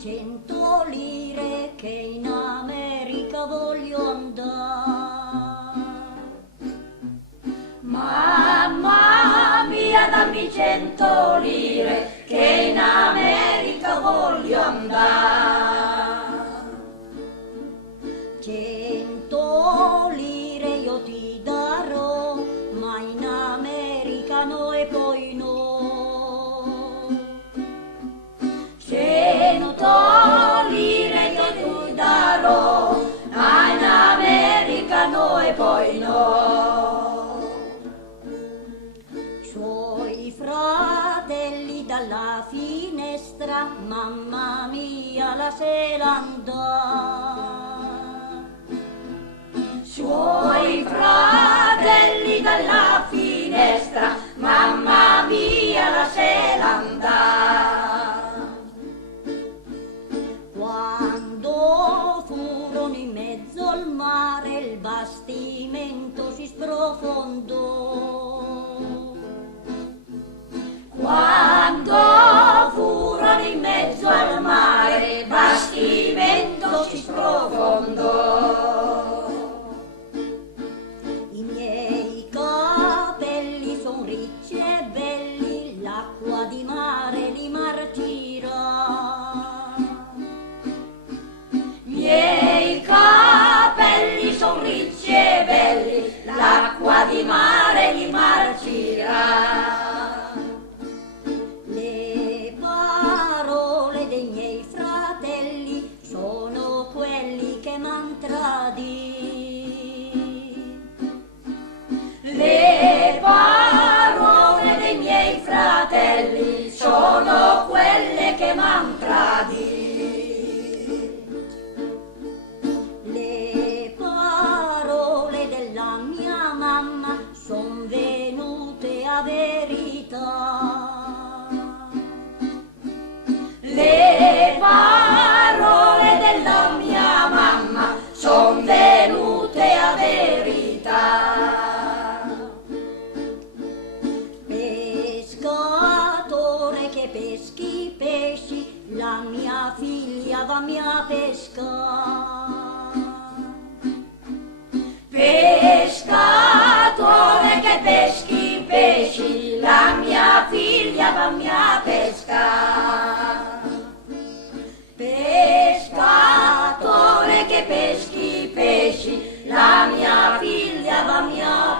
100 lire che in America voglio andare. Mamma mia, dammi 100 lire che in America voglio andare. 100 lire io ti darò, ma in America no e poi no. 100 lire io ti darò, ma in America no e poi no. Suoi fratelli dalla finestra, mamma mia, la se l'andà. Suoi fratelli dalla finestra, mamma mia, la se l'andà. Quando furono in mezzo al mare, il bastimento si sprofondò. Quando furono in mezzo al mare, il bastimento si sprofondò. I miei capelli son ricci e belli, l'acqua di mare li marcirà. Miei capelli son ricci e belli, l'acqua di mare li marcirà. Le parole dei miei fratelli sono quelli che m'han tradito. Le parole dei miei fratelli sono quelle che m'han tradito. Le parole della mia mamma son venute a verità. Le parole della mia mamma son venute a verità. Pescatore che peschi pesci, la mia figlia va a pescare. Pescatore che peschi pesci, la mia figlia va a pescare. Pescatore che peschi pesci, la mia figlia va a